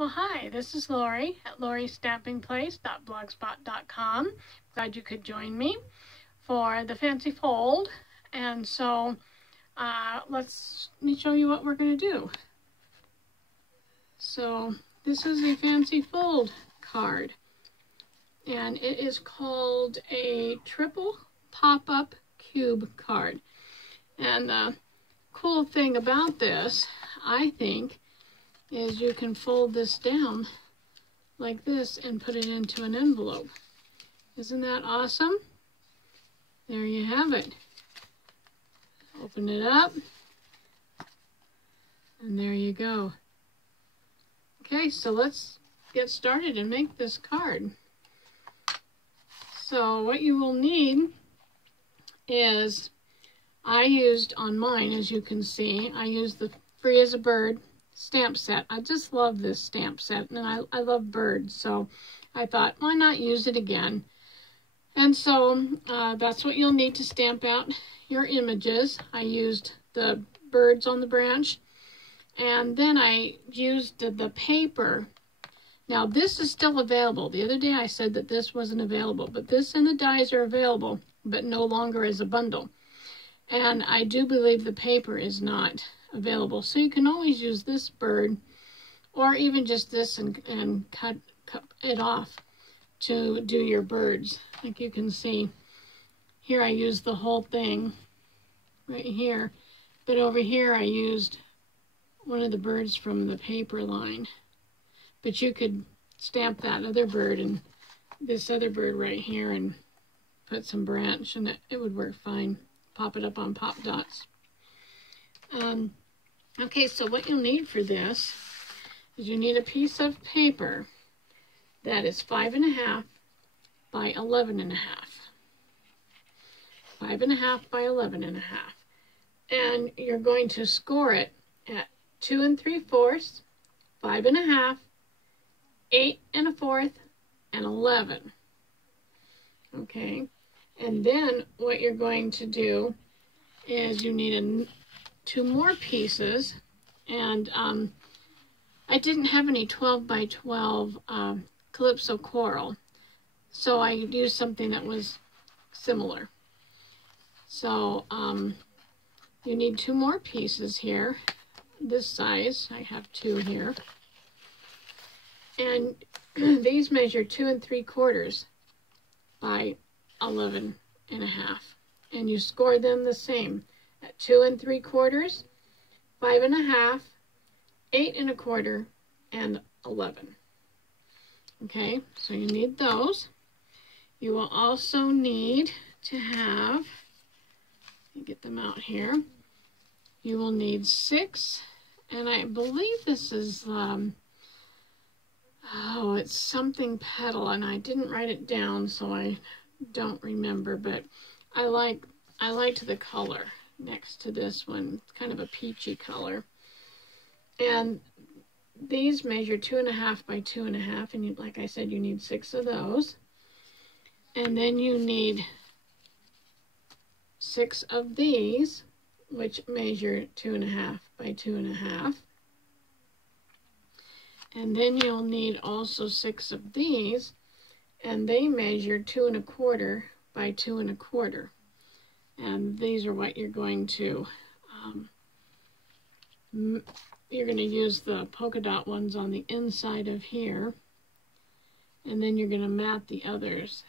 Well, hi, this is Lori at loristampingplace.blogspot.com. Glad you could join me for the fancy fold. And so let me show you what we're going to do. So this is a fancy fold card, and it is called a triple pop-up cube card. And the cool thing about this, I think, is you can fold this down like this and put it into an envelope. Isn't that awesome? There you have it. Open it up, and there you go. Okay, so let's get started and make this card. So what you will need is, I used on mine, as you can see, I used the Free as a Bird stamp set. I just love this stamp set, and I love birds, so I thought, why not use it again? And so that's what you'll need to stamp out your images. I used the birds on the branch, and then I used the paper. Now this is still available. The other day I said that this wasn't available, but this and the dies are available, but no longer as a bundle. And I do believe the paper is not available. So you can always use this bird, or even just this, and cut it off to do your birds. Like you can see here, I used the whole thing right here, but over here I used one of the birds from the paper line. But you could stamp that other bird and this other bird right here and put some branch, and it would work fine. Pop it up on pop dots. Okay, so what you'll need for this is you need a piece of paper that is 5.5 by 11.5. 5.5 by 11.5. And you're going to score it at 2 3/4, 5.5, 8 1/4, and 11. Okay, and then what you're going to do is you need two more pieces, and I didn't have any 12 by 12 Calypso coral, so I used something that was similar. So you need two more pieces here, this size. I have two here, and these measure 2 3/4 by 11.5, and you score them the same at 2 3/4, 5.5, 8 1/4, and 11. Okay, so you need those. You will also need to have, let me get them out here. You will need 6, and I believe this is it's something petal, and I didn't write it down, so I don't remember, but I liked the color next to this one. It's kind of a peachy color. And these measure 2.5 by 2.5, and like I said, you need 6 of those. And then you need 6 of these, which measure 2.5 by 2.5. And then you'll need also 6 of these, and they measure 2 1/4 by 2 1/4. And these are what you're going to use the polka dot ones on the inside of here, and then you're going to mat the others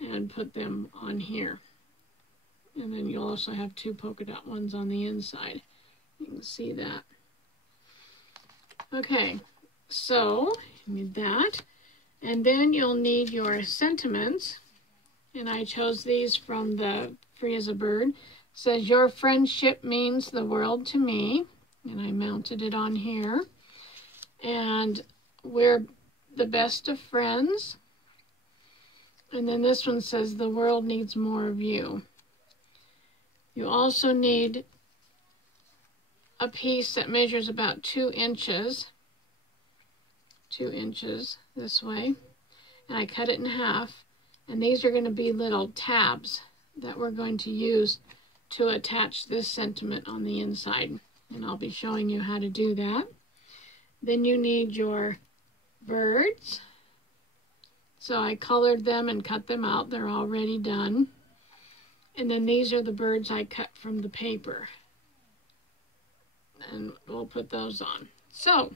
and put them on here. And then you'll also have 2 polka dot ones on the inside. You can see that. Okay, so you need that. And then you'll need your sentiments. And I chose these from the Free as a Bird. It says, your friendship means the world to me. And I mounted it on here. And we're the best of friends. And then this one says, the world needs more of you. You also need a piece that measures about 2 inches. 2 inches this way. And I cut it in half. And these are going to be little tabs that we're going to use to attach this sentiment on the inside. And I'll be showing you how to do that. Then you need your birds. So I colored them and cut them out. They're already done. And then these are the birds I cut from the paper. And we'll put those on. So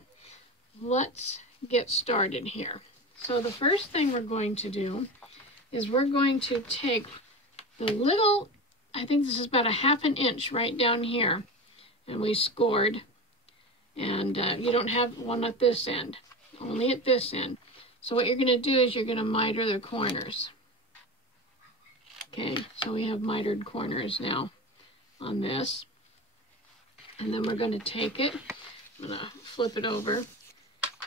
let's get started here. So the first thing we're going to do is we're going to take the little, I think this is about 1/2 inch right down here, and we scored. And you don't have one at this end, only at this end. So what you're going to do is you're going to miter the corners. Okay, so we have mitered corners now on this. And then we're going to take it, I'm going to flip it over,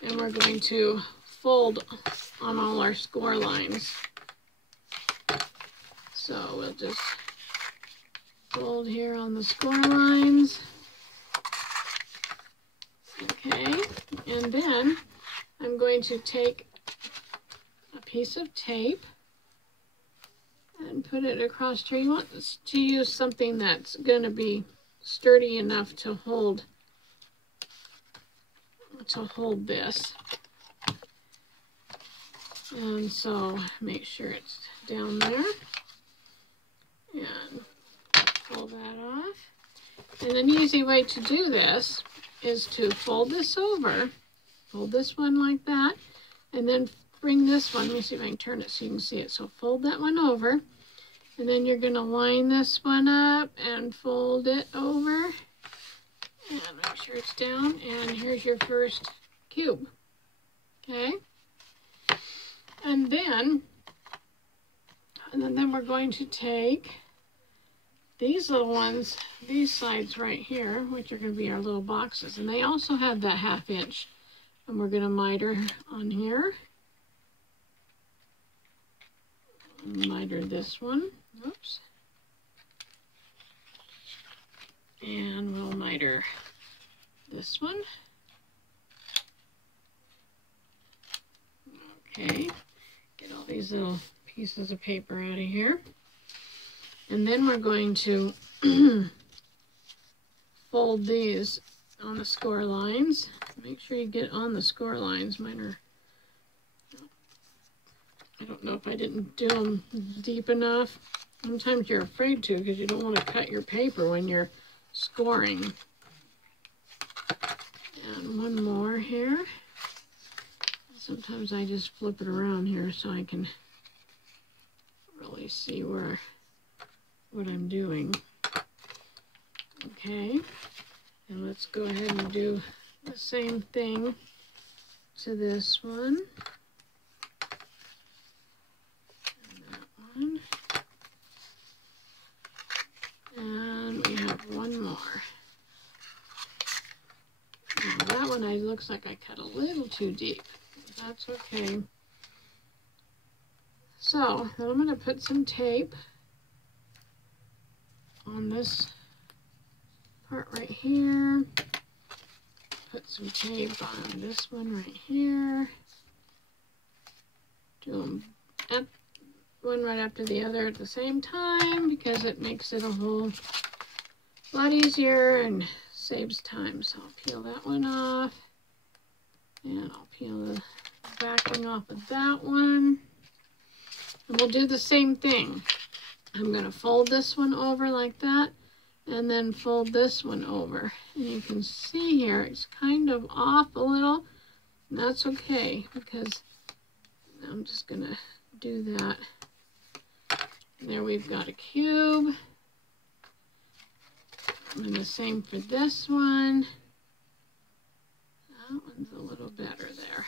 and we're going to fold on all our score lines. So we'll just fold here on the score lines. Okay, and then I'm going to take a piece of tape and put it across here. You want to use something that's going to be sturdy enough to hold this. And so make sure it's down there and pull that off. And an easy way to do this is to fold this over, fold this one like that, and then bring this one, let me see if I can turn it so you can see it. So fold that one over, and then you're going to line this one up and fold it over, and make sure it's down, and here's your first cube. Okay? And then we're going to take these little ones, these sides right here, which are going to be our little boxes, and they also have that 1/2 inch. And we're going to miter on here. Miter this one. Oops. And we'll miter this one. Okay. Get all these little pieces of paper out of here. And then we're going to fold these on the score lines. Make sure you get on the score lines. Mine are, I don't know if I didn't do them deep enough. Sometimes you're afraid to because you don't want to cut your paper when you're scoring. And one more here. Sometimes I just flip it around here so I can really see what I'm doing. Okay, and let's go ahead and do the same thing to this one. And that one. And we have one more. Now that one looks like I cut a little too deep. That's okay. So then I'm going to put some tape on this part right here. Put some tape on this one right here. Do them one right after the other at the same time because it makes it a whole lot easier and saves time. So I'll peel that one off, and I'll peel the backing off of that one. And we'll do the same thing. I'm going to fold this one over like that, and then fold this one over. And you can see here it's kind of off a little, and that's okay because I'm just going to do that. And there we've got a cube. And the same for this one. That one's a little better there.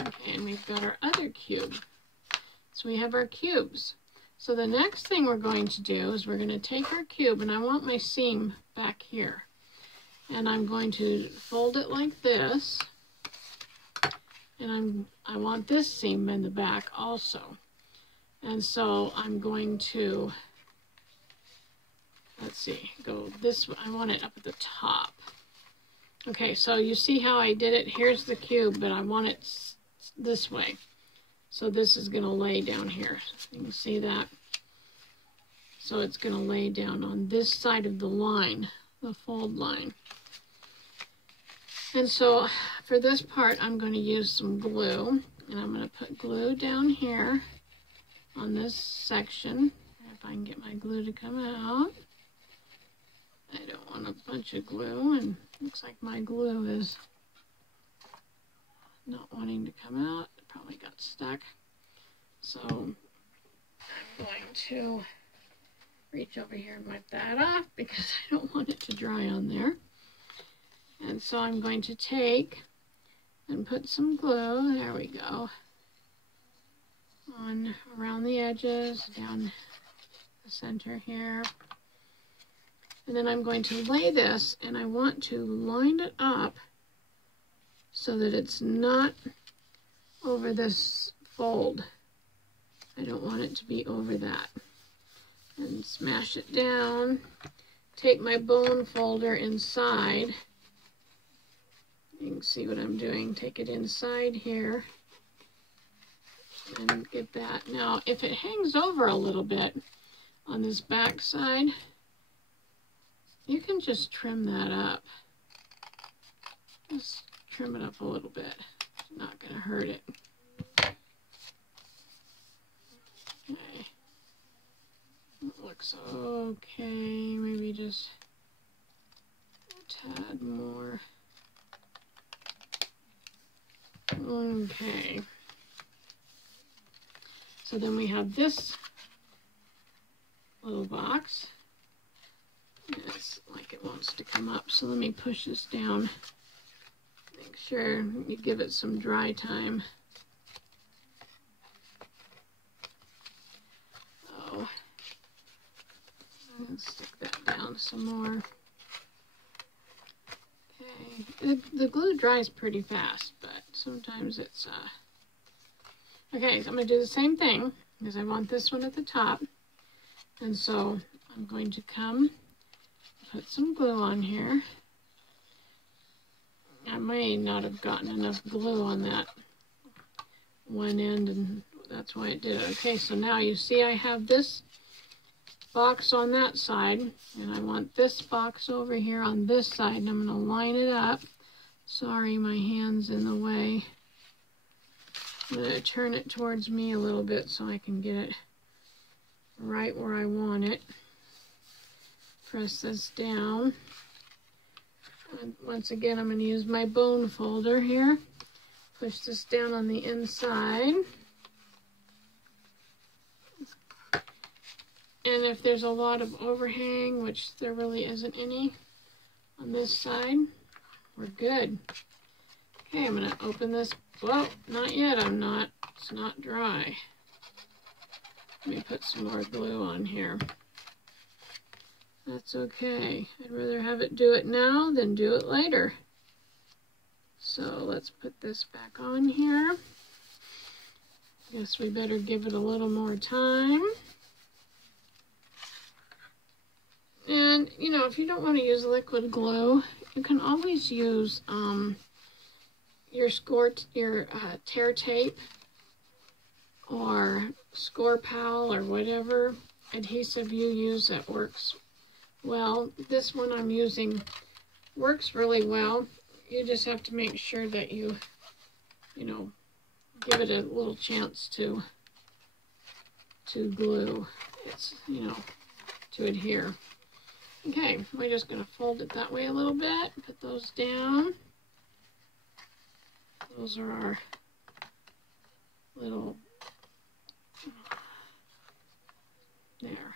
Okay, and we've got our other cube. So we have our cubes. So the next thing we're going to do is we're going to take our cube, and I want my seam back here. And I'm going to fold it like this. And I want this seam in the back also. And so I'm going to, let's see, go this way. I want it up at the top. Okay, so you see how I did it? Here's the cube, but I want it this way. So this is going to lay down here. You can see that. So it's going to lay down on this side of the line, the fold line. And so for this part, I'm going to use some glue, and I'm going to put glue down here on this section. If I can get my glue to come out. I don't want a bunch of glue, and looks like my glue is not wanting to come out. It probably got stuck. So I'm going to reach over here and wipe that off because I don't want it to dry on there. And so I'm going to take and put some glue, there we go, on around the edges, down the center here. And then I'm going to lay this, and I want to line it up so that it's not over this fold. I don't want it to be over that. And smash it down. Take my bone folder inside. You can see what I'm doing. Take it inside here and get that. Now, if it hangs over a little bit on this back side, you can just trim that up. Just trim it up a little bit. It's not going to hurt it. Okay. It looks okay. Maybe just a tad more. Okay. So then we have this little box. It's like it wants to come up. So let me push this down. Make sure you give it some dry time. Oh. Let's stick that down some more. Okay. The glue dries pretty fast, but sometimes it's okay, so I'm going to do the same thing because I want this one at the top. And so I'm going to come put some glue on here. I may not have gotten enough glue on that one end, and that's why it did it. Okay, so now you see I have this box on that side, and I want this box over here on this side, and I'm going to line it up. Sorry, my hand's in the way. I'm going to turn it towards me a little bit so I can get it right where I want it. Press this down. And once again, I'm going to use my bone folder here. Push this down on the inside. And if there's a lot of overhang, which there really isn't any on this side, we're good. Okay, I'm going to open this. Well, not yet, I'm not. It's not dry. Let me put some more glue on here. That's okay. I'd rather have it do it now than do it later. So let's put this back on here. Guess we better give it a little more time. And, you know, if you don't want to use liquid glue, you can always use your tear tape or Score Pal or whatever adhesive you use that works well. This one I'm using works really well. You just have to make sure that you know, give it a little chance to glue. It's, you know, to adhere. Okay, we're just going to fold it that way a little bit. Put those down. Those are our little, there.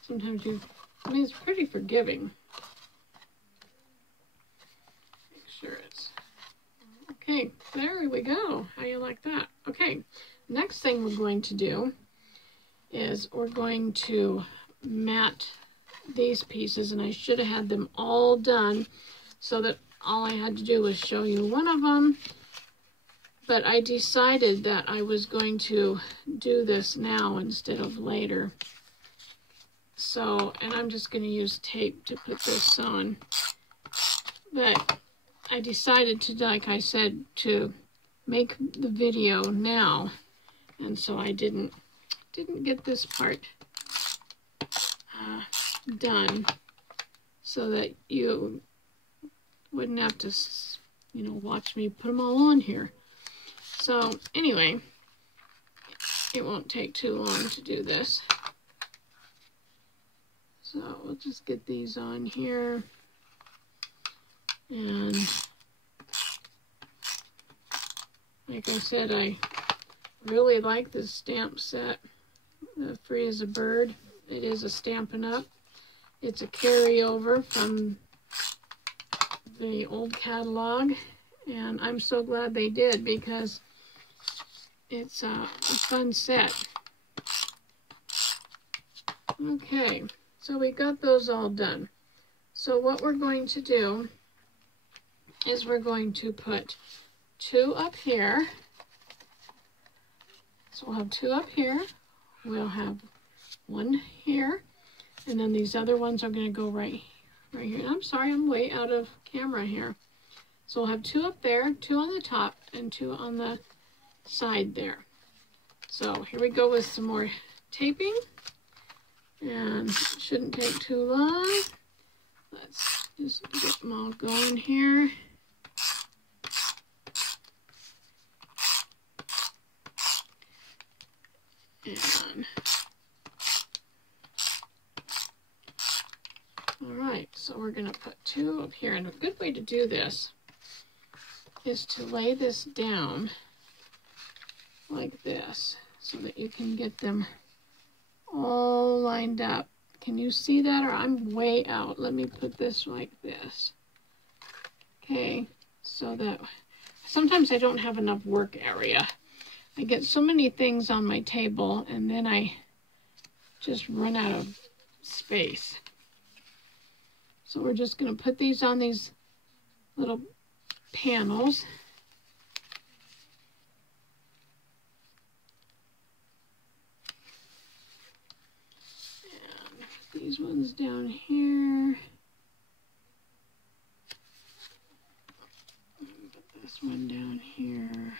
Sometimes I mean, it's pretty forgiving. Make sure it's, okay, there we go. How you like that? Okay, next thing we're going to do is we're going to mat these pieces, and I should have had them all done so that all I had to do was show you one of them, but I decided that I was going to do this now instead of later. So, and I'm just going to use tape to put this on, but I decided to, like I said, to make the video now, and so I didn't get this part done so that you wouldn't have to, you know, watch me put them all on here. So anyway, it won't take too long to do this. So we'll just get these on here. And like I said, I really like this stamp set, the Free as a Bird. It is a Stampin' Up. It's a carryover from the old catalog, and I'm so glad they did because it's a fun set. Okay, so we got those all done. So what we're going to do is we're going to put 2 up here. So we'll have 2 up here. We'll have 1 here. And then these other ones are going to go right here. I'm sorry, I'm way out of camera here. So we'll have 2 up there, 2 on the top, and 2 on the side there. So here we go with some more taping. And it shouldn't take too long. Let's just get them all going here. And all right, so we're going to put 2 up here. And a good way to do this is to lay this down like this so that you can get them all lined up. Can you see that? Or I'm way out. Let me put this like this. Okay, so that sometimes I don't have enough work area. I get so many things on my table and then I just run out of space. So we're just going to put these on these little panels. And these ones down here. And put this one down here.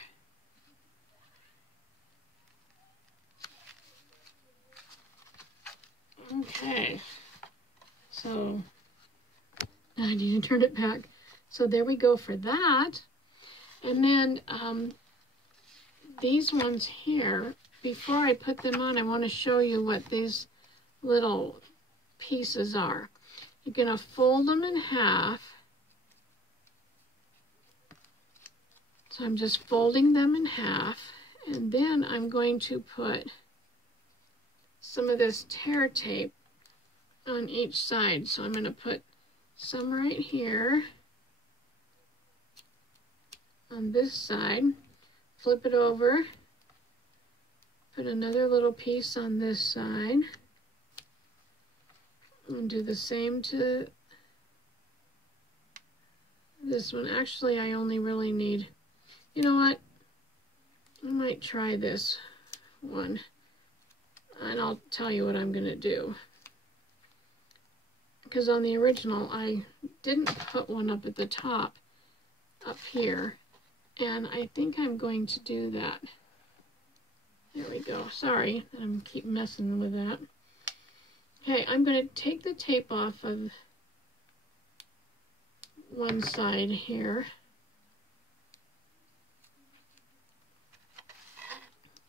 Okay, so I need to turn it back. So there we go for that. And then these ones here, before I put them on, I want to show you what these little pieces are. You're going to fold them in half. So I'm just folding them in half. And then I'm going to put some of this tear tape on each side. So I'm going to put some right here on this side, flip it over, put another little piece on this side, and do the same to this one. Actually, I only really need, you know what, I might try this one, and I'll tell you what I'm going to do. Because on the original, I didn't put one up at the top, up here. And I think I'm going to do that. There we go. Sorry, I keep messing with that. Okay, I'm going to take the tape off of one side here.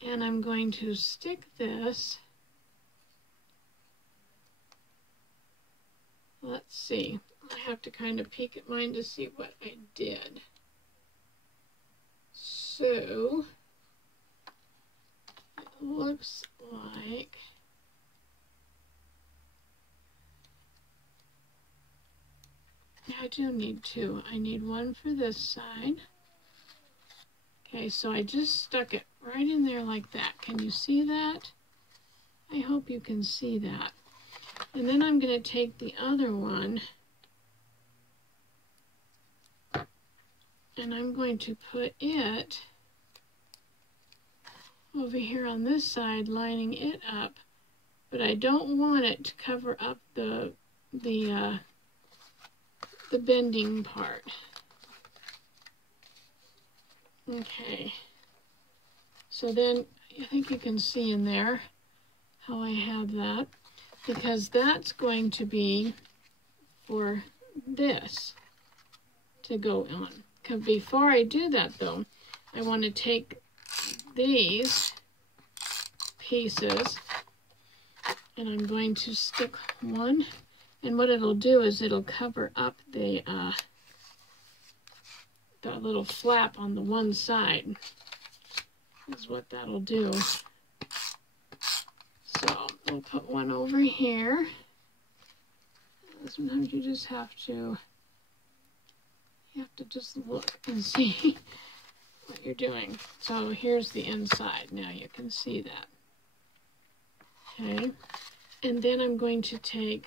And I'm going to stick this. Let's see. I have to kind of peek at mine to see what I did. So, it looks like I do need 2. I need 1 for this side. Okay, so I just stuck it right in there like that. Can you see that? I hope you can see that. And then I'm going to take the other one and I'm going to put it over here on this side, lining it up, but I don't want it to cover up the bending part. Okay, so then I think you can see in there how I have that, because that's going to be for this. to go on. Before I do that though, I want to take these pieces and I'm going to stick one, and what it'll do is it'll cover up the little flap on the one side is what that'll do. So we'll put one over here. Sometimes you just have to just look and see what you're doing. So here's the inside. Now you can see that. Okay, and then I'm going to take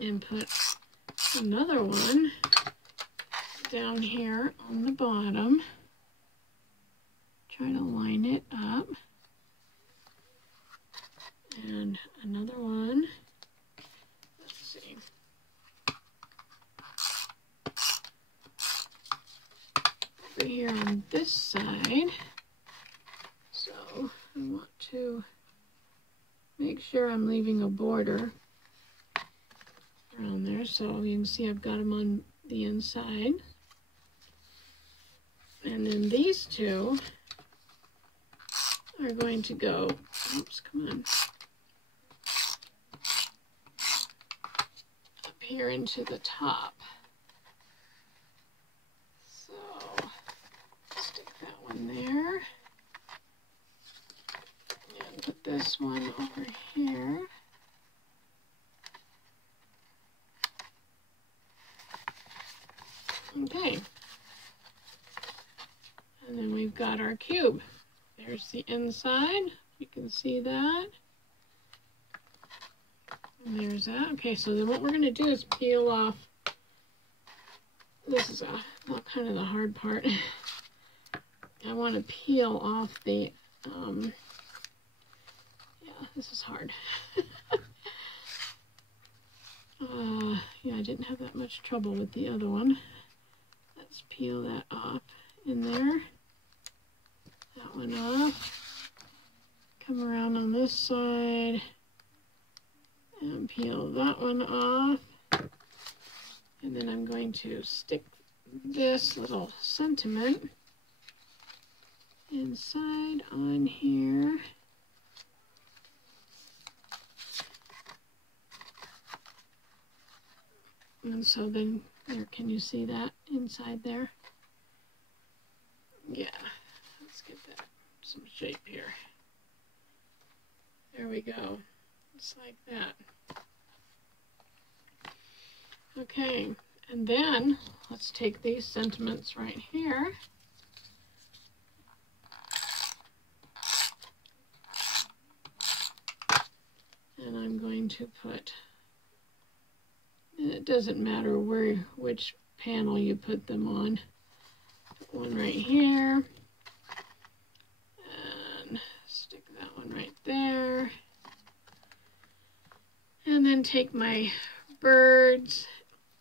and put another one down here on the bottom. Try to line it up. And another one. Let's see. Over here on this side. So I want to make sure I'm leaving a border around there, so you can see I've got them on the inside. And then these two are going to go, oops, come on, up here into the top. So stick that one there. And put this one over here. Okay. And then we've got our cube. There's the inside. You can see that. And there's that. Okay, so then what we're going to do is peel off. This is kind of the hard part. I want to peel off the, yeah, this is hard. Yeah, I didn't have that much trouble with the other one. Let's peel that off in there. That one off. Come around on this side and peel that one off. And then I'm going to stick this little sentiment inside on here. And so then, there, can you see that inside there? Yeah, let's get that some shape here. There we go, just like that. Okay, and then let's take these sentiments right here. And I'm going to put, and it doesn't matter which panel you put them on. Put one right here. And stick that one right there. And then take my birds,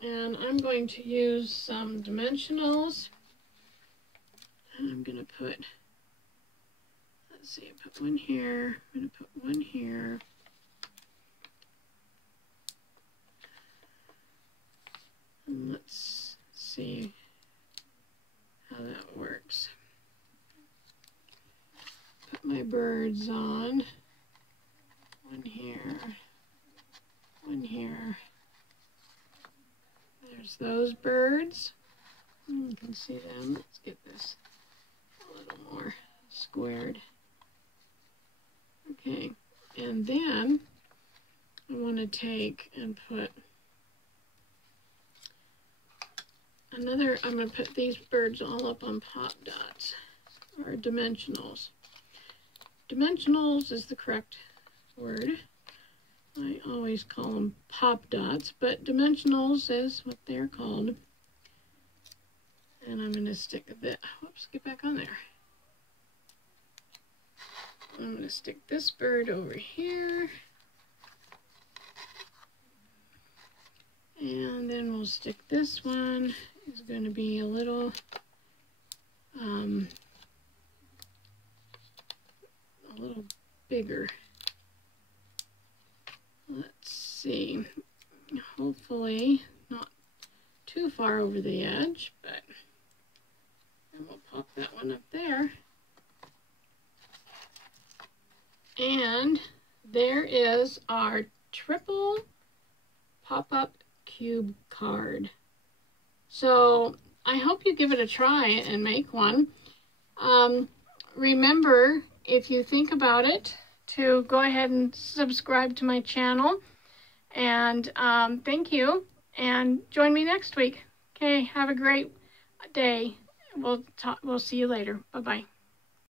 and I'm going to use some dimensionals. And I'm going to put, let's see, I put one here, I'm going to put one here. And let's see how that works. Put my birds on. One here. One here. There's those birds. You can see them. Let's get this a little more squared. Okay, and then I want to take and put another, I'm going to put these birds all up on pop dots, or dimensionals. Dimensionals is the correct word. I always call them pop dots, but dimensionals is what they're called. And I'm going to stick a bit, whoops, get back on there. I'm going to stick this bird over here. And then we'll stick this one. It's going to be a little bigger. Let's see. Hopefully not too far over the edge, but and we'll pop that one up there. And there is our triple pop-up cube card. So I hope you give it a try and make one. Remember, if you think about it, to go ahead and subscribe to my channel. And thank you. And join me next week. Okay, have a great day. We'll see you later. Bye-bye.